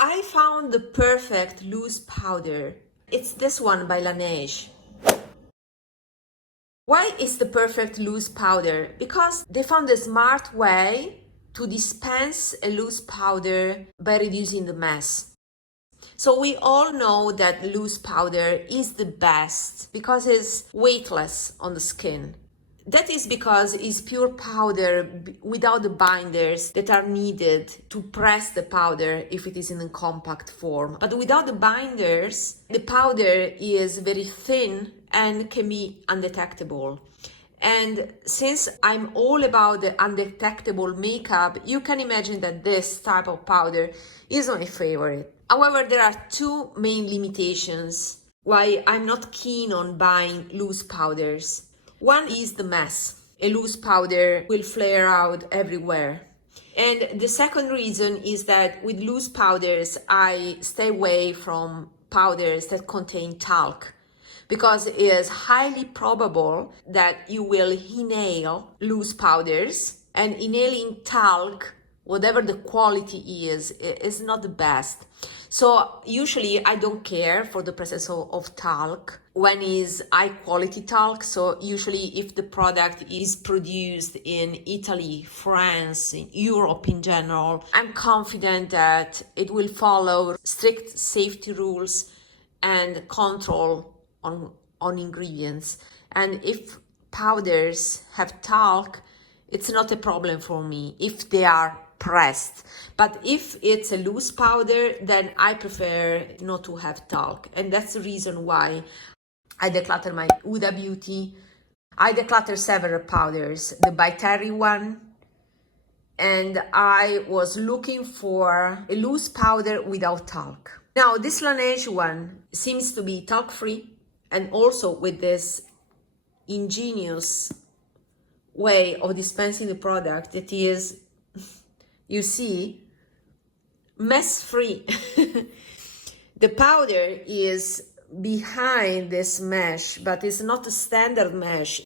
I found the perfect loose powder. It's this one by LANEIGE. Why is the perfect loose powder? Because they found a smart way to dispense a loose powder by reducing the mess. So we all know that loose powder is the best because it's weightless on the skin. That is because it's pure powder without the binders that are needed to press the powder if it is in a compact form. But without the binders, the powder is very thin and can be undetectable. And since I'm all about the undetectable makeup, you can imagine that this type of powder is my favorite. However, there are two main limitations why I'm not keen on buying loose powders. One is the mess. A loose powder will flare out everywhere. And the second reason is that with loose powders, I stay away from powders that contain talc, because it is highly probable that you will inhale loose powders, and inhaling talc, whatever the quality is not the best. So usually I don't care for the presence of talc when it's high quality talc. So usually if the product is produced in Italy, France, in Europe in general, I'm confident that it will follow strict safety rules and control on ingredients. And if powders have talc, it's not a problem for me if they are pressed. But if it's a loose powder, then I prefer not to have talc. And that's the reason why I declutter my Huda Beauty. I declutter several powders, the By Terry one, and I was looking for a loose powder without talc. Now this LANEIGE one seems to be talc free, and also with this ingenious way of dispensing the product that is, you see, mess free. The powder is behind this mesh, but it's not a standard mesh.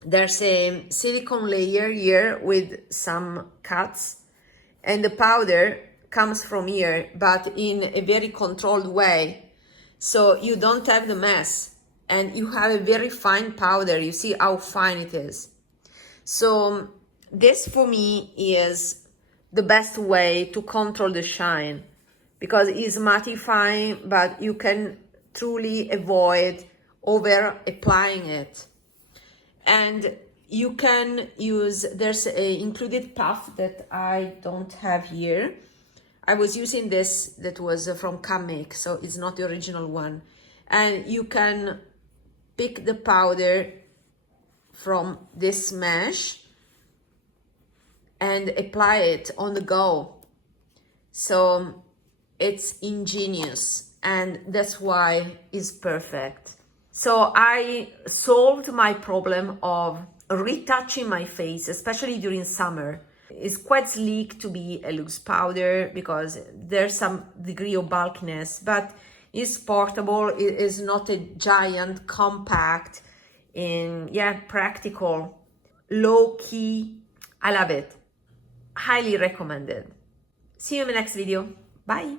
There's a silicone layer here with some cuts, and the powder comes from here, but in a very controlled way. So you don't have the mess, and you have a very fine powder. You see how fine it is. So this for me is the best way to control the shine, because it's mattifying, but you can truly avoid over applying it. And you can use, there's a included puff that I don't have here. I was using this that was from Make, so it's not the original one. And you can pick the powder from this mesh and apply it on the go. So it's ingenious, and that's why it's perfect. So I solved my problem of retouching my face, especially during summer. It's quite sleek to be a loose powder because there's some degree of bulkiness, but it's portable. It is not a giant, compact, and practical, low key. I love it. Highly recommended. See you in the next video. Bye.